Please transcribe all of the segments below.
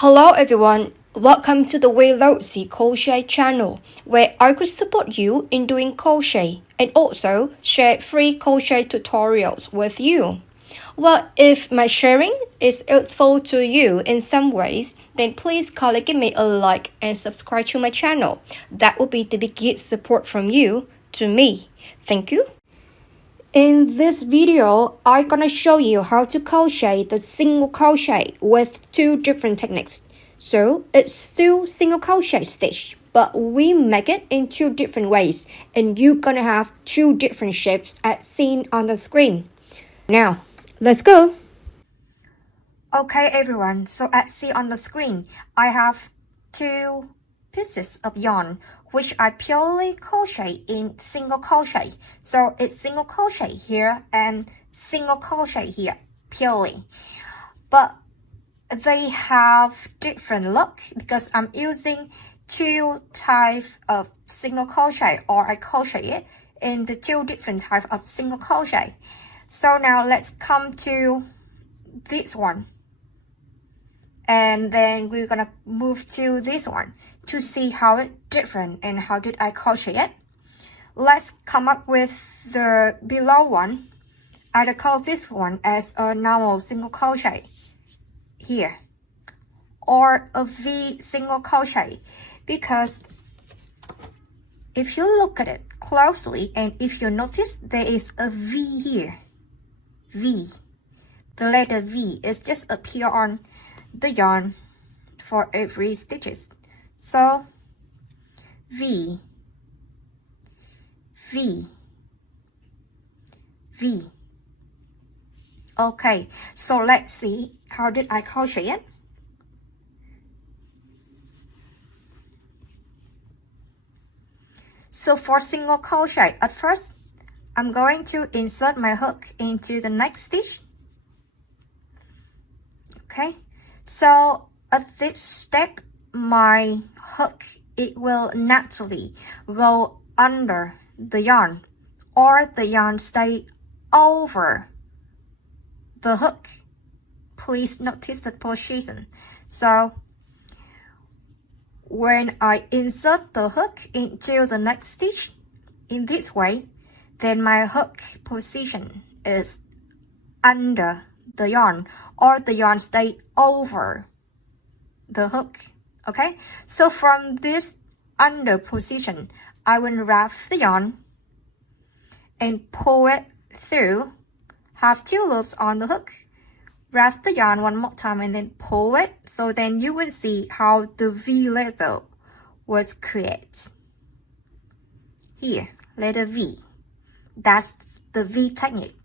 Hello everyone, welcome to the Lousy Crochet channel, where I could support you in doing crochet and also share free crochet tutorials with you. Well, if my sharing is useful to you in some ways, then please kindly give me a like and subscribe to my channel. That would be the biggest support from you to me. Thank you. In this video, I'm gonna show you how to crochet the single crochet with two different techniques. So it's still single crochet stitch, but we make it in two different ways, and you're gonna have two different shapes as seen on the screen. Now, let's go! Okay everyone, so as seen on the screen, I have two pieces of yarn which I purely crochet in single crochet. So it's single crochet here and single crochet here purely. But they have different look because I'm using two types of single crochet, or I crochet it in the two different types of single crochet. So now let's come to this one. And then we're gonna move to this one to see how it's different and how did I crochet it. Let's come up with the below one. I call this one as a normal single crochet here, or a V single crochet, because if you look at it closely and if you notice there is a V here, V, the letter V is just appear on the yarn for every stitches. So V, V, V. Okay, so let's see how did I crochet it. So for single crochet, at first I'm going to insert my hook into the next stitch. Okay, so at this step my hook, it will naturally go under the yarn, or the yarn stay over the hook. Please notice the position. So when I insert the hook into the next stitch in this way, then my hook position is under the yarn, or the yarn stay over the hook. Okay, so from this under position, I will wrap the yarn and pull it through, have two loops on the hook, wrap the yarn one more time and then pull it. So then you will see how the V letter was created. Here, letter V. That's the V technique.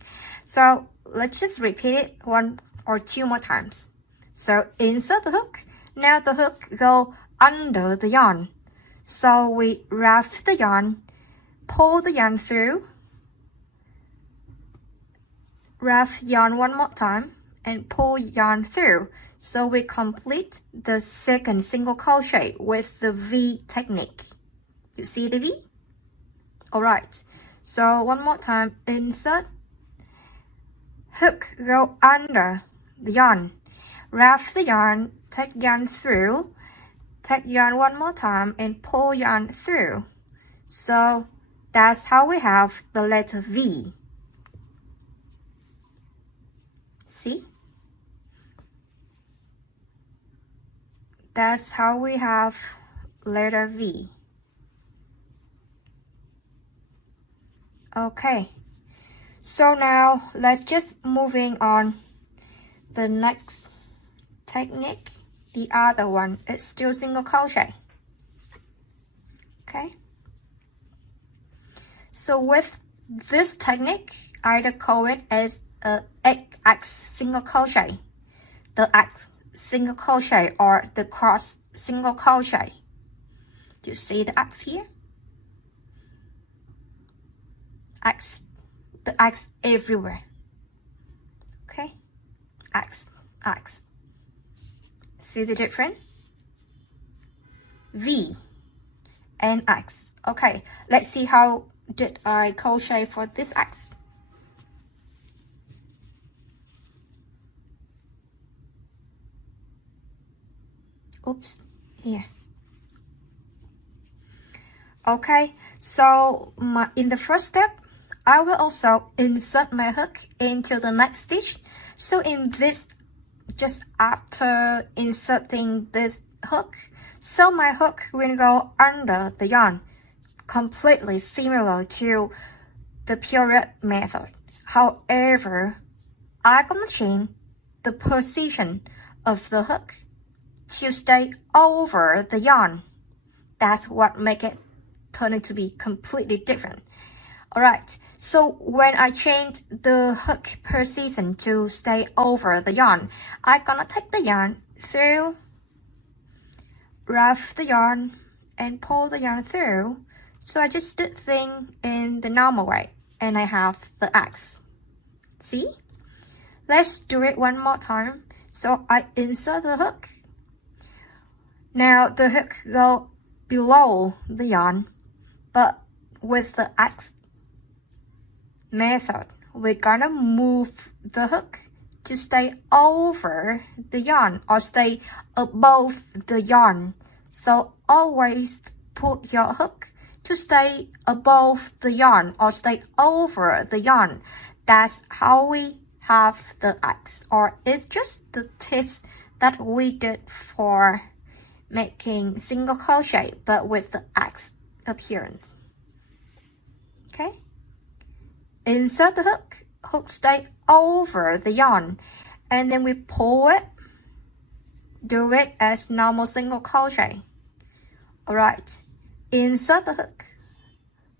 So let's just repeat it one or two more times. So insert the hook. Now the hook go under the yarn. So we wrap the yarn, pull the yarn through, wrap yarn one more time and pull yarn through. So we complete the second single crochet with the V technique. You see the V? Alright, so one more time, insert, hook go under the yarn, wrap the yarn, take yarn through, take yarn one more time and pull yarn through. So that's how we have the letter V. See? That's how we have letter V. Okay, so now let's just moving on the next technique. The other one is still single crochet. Okay, so with this technique, I call it as a X single crochet, the X single crochet, or the cross single crochet. Do you see the X here? X, the X everywhere. Okay, X, X. See the difference? V and X. Okay, let's see how did I crochet for this X. Oops, here. Okay, so in the first step, I will also insert my hook into the next stitch. So in this, just after inserting this hook, so my hook will go under the yarn, completely similar to the period method. However, I'm gonna change the position of the hook to stay over the yarn. That's what makes it turn it to be completely different. Alright, so when I change the hook position to stay over the yarn, I'm gonna take the yarn through, wrap the yarn, and pull the yarn through. So I just did things in the normal way, and I have the X. See? Let's do it one more time. So I insert the hook. Now the hook go below the yarn, but with the X method, we're gonna move the hook to stay over the yarn or stay above the yarn. So always put your hook to stay above the yarn or stay over the yarn. That's how we have the X, or it's just the tips that we did for making single crochet but with the X appearance. Okay, insert the hook stay over the yarn, and then we pull it, do it as normal single crochet. Alright, insert the hook,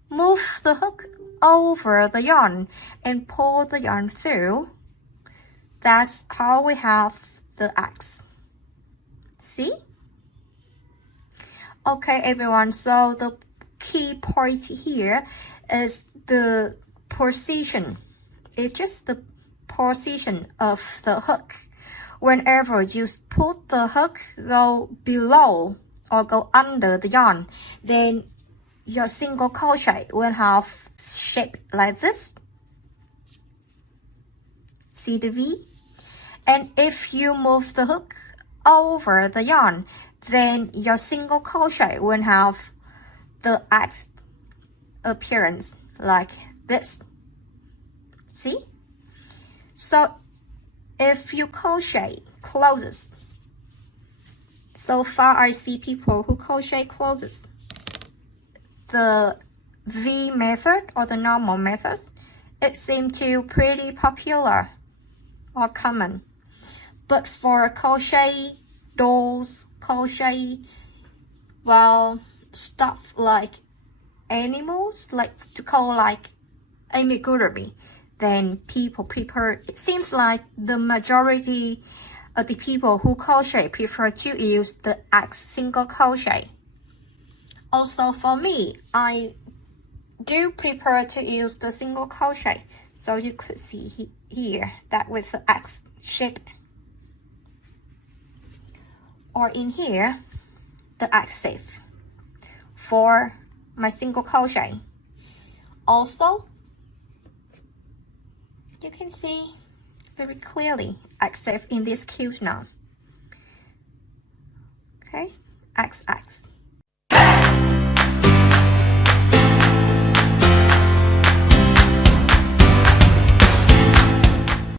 move the hook over the yarn and pull the yarn through. That's how we have the X. See? Okay everyone, so the key point here is the position. It's just the position of the hook. Whenever you put the hook go below or go under the yarn, then your single crochet will have shape like this. See the V? And if you move the hook over the yarn, then your single crochet will have the X appearance like this. See? So if you crochet closes, so far I see people who crochet closes, the V method or the normal method, it seems to pretty popular or common. But for crochet dolls, crochet, well, stuff like animals, like to call like Amigurumi, then people prefer, it seems like the majority of the people who crochet prefer to use the X single crochet. Also for me, I do prefer to use the single crochet. So you could see here that with the X shape. Or in here, the X shape for my single crochet. Also, you can see very clearly X shape in this cute now. Okay, XX.